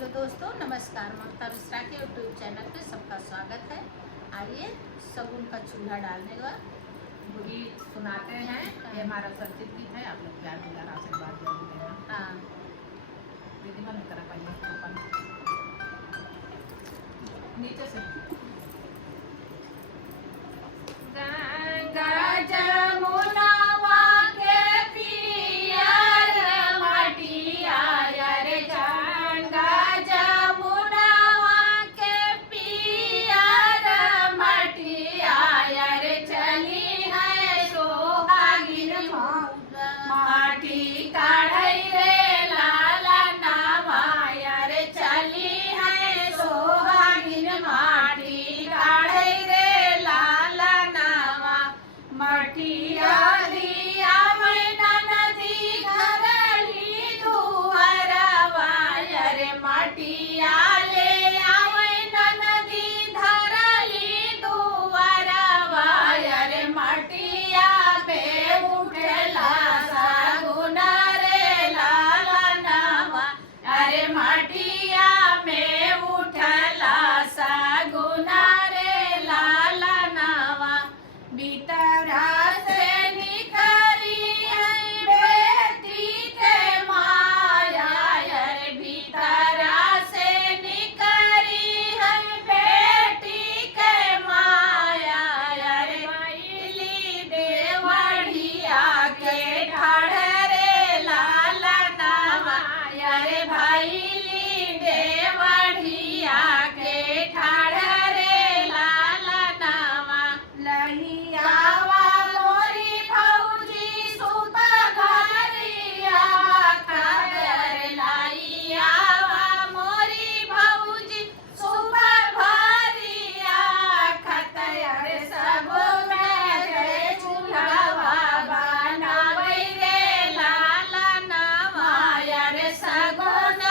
Hello दोस्तों, नमस्कार। ममता मिश्रा के यूट्यूब चैनल पे सबका स्वागत है। आइए शगुन का चूल्हा डालने का गीत सुनाते हैं। ये हमारा संचित गीत है। आप लोग प्यार दुलार आशीर्वाद जरूर देना। हाँ, दीदी बंद करा पाइए नीचे से। गंगा जमुनवा के पियर मटिया रे, गंगा जमुनवा के पियर मटिया रे, चली है सोहागिन माटी काढ़ई रे लाला नावा रे, चली है सोहागिन माटी काढ़ई रे लाला नावा। मटिया दिया मैना नदी घरली दुआरवा रे, मटिया ले आवे नदी धरली दुआरवा रे, मटिया पे उठला सगुन रे लाला नावा। अरे मटिया में उठला सगुन रे लाला नावा। भीतरा से निकली है बेटी के माया रे, भीतरा से निकली है बेटी के माया रे, भैली देवढ़िया के ठाड़ रे लाला नावा रे, भैली देवढ़िया के ठाड़ रे लाला नावा। लहियावा मोरी भौजी सुत घरिया खादर, लहियावा मोरी भौजी सुत घरिया खतर, सब में चूल्हा बनावे रे लाला नावा रे, सगुन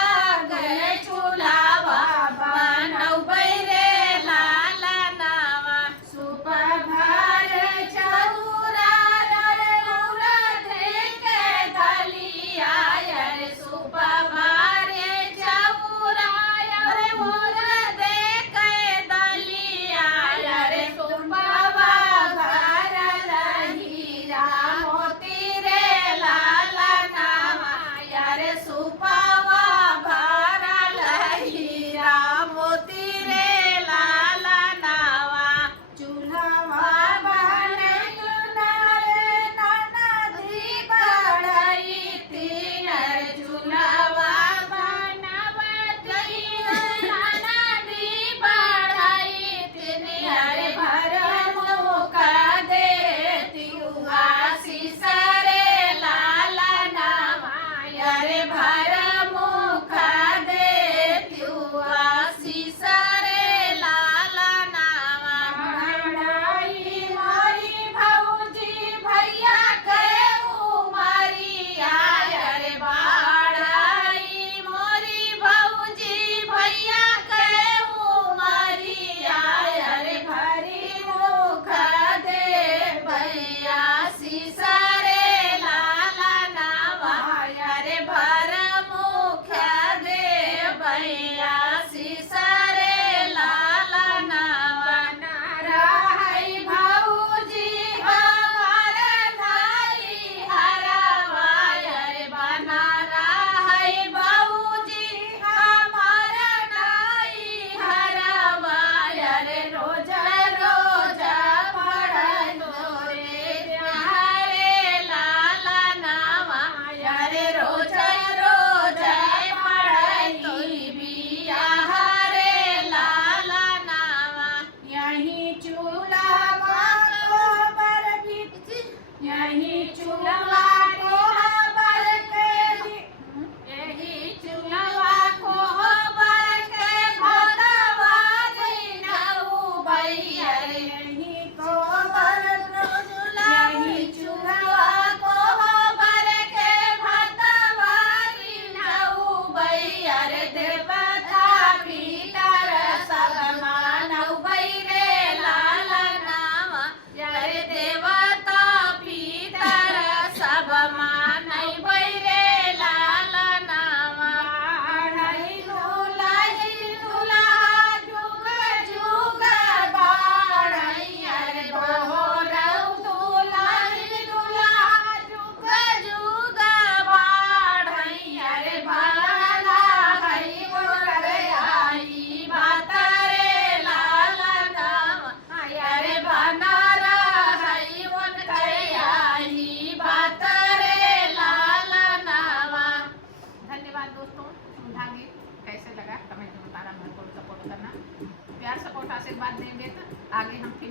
प्यार सपोर्ट आशीर्वाद देंगे तो आगे हम फिर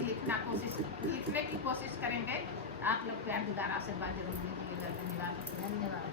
लिखने की कोशिश करेंगे। आप लोग प्यार दुलार आशीर्वाद जरूर दीजिएगा। धन्यवाद। धन्यवाद।